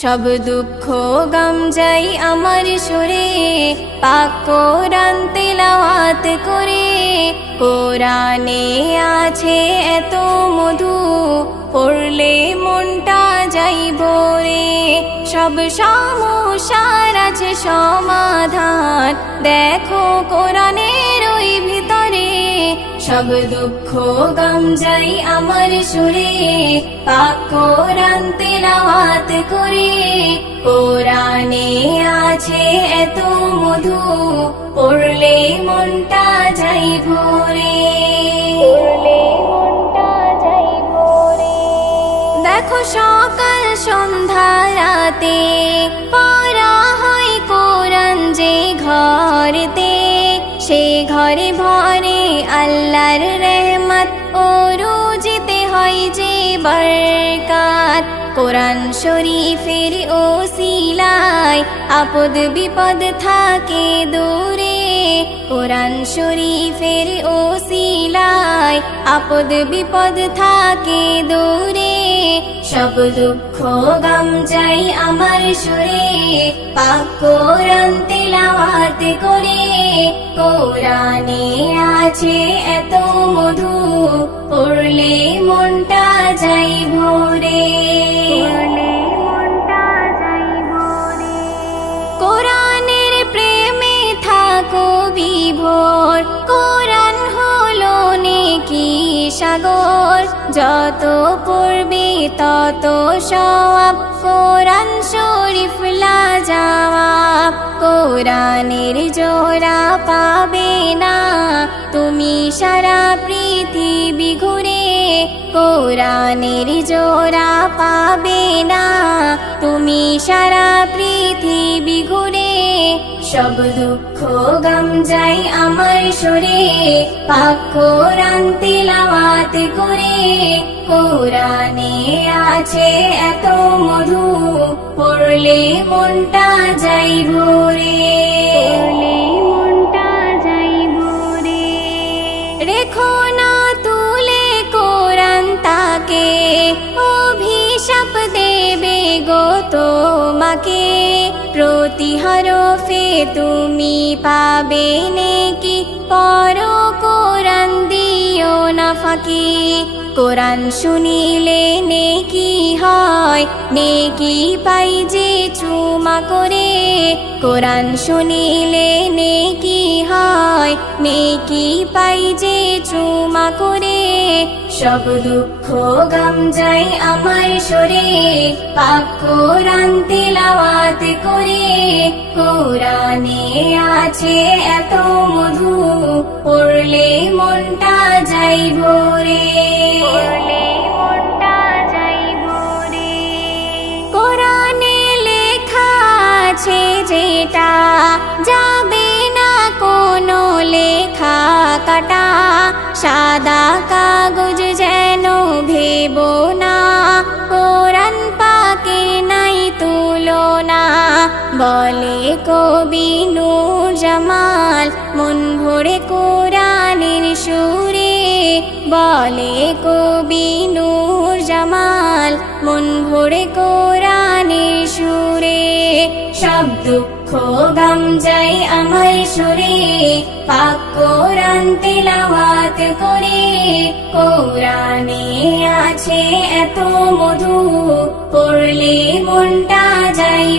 সব দুঃখ গম যাই আমার সুরে পাক কোরআন তেলাওয়াত করে। কোরআনে আছে এত মধু, পড়লে মনটা যাই ভরে। সব সমস্যার আছে সমাধান, দেখো কোরআনের ওই ভিতরে। সব দুঃখ গম যাই আমার সুরে, পাক কোরআন তেলাওয়াত করে। কোরআনে আছে এত মধু পড়লে মনটা যাই ভরে। দেখো সকাল, সন্ধ্যা, রাতে আল্লাহর রহমত, ও রোজিতে হয় যে বরকাত। কোরআন শরীফের ও সিলায় আপদ বিপদ থাকে দূরে। কোরআন শরীফের ও সিলায় আপদ বিপদ থাকে দূরে সব দুঃখ গম যাই আমার সুরে। পাক কোরআন তেলাওয়াত করে কোরআনে আছে এত মধু পড়লে মনটা যাই ভরে। পড়লে মনটা যাই ভরে। কোরআনের প্রেমে থাকো বিভোর সাগর, যত পূর্বে তত সওয়াব। কোরআন শরীফ লাজাওয়াব কোরআনের জোড়া পাবে না। তুমি সারা পৃথিবী ঘুরে কোরআনের জোড়া পাবে না। তুমি সারা পৃথিবী ঘুরে সব দুঃখ গম যাই আমার সুরে পাক কোরআন তেলাওয়াত করে। কোরআনে আছে এত মধু পড়লে মনটা যাই ভরে। মনটা যাই ভরে। রেখো না তুলে কোরআন তাকে অভিশাপ দেবে গো তোমাকে पर कोरान्फाकि কোরআন শুনিলে নেকি হয়, নেকি পাই যে চুমা করে। কোরআন শুনিলে নেকি হয়, নেকি পাই যে চুমা করে। সব দুঃখ গম যাই আমার সরে পাক কোরআন তেলাওয়াত করে। কোরআনে আছে এত মধু পড়লে মনটা যাই ভরে পড়লে মনটা কোরআনে লেখা আছে যেটা যাবে না কোনো লেখা কাটা। সাদা কাগজ যেন ভেব না কোরআন পাকে নাই তুলনা। বলে কবি নূর মন ভরে কোরআনের সুরে বলে কবি নূর জামাল। মন ভরে কোরআনের সুরে সব দুঃখ গম যাই আমার সুরে। পাক কোরআন তেলাওয়াত করে, কোরআনে আছে এত মধু। পড়লে মনটা যাই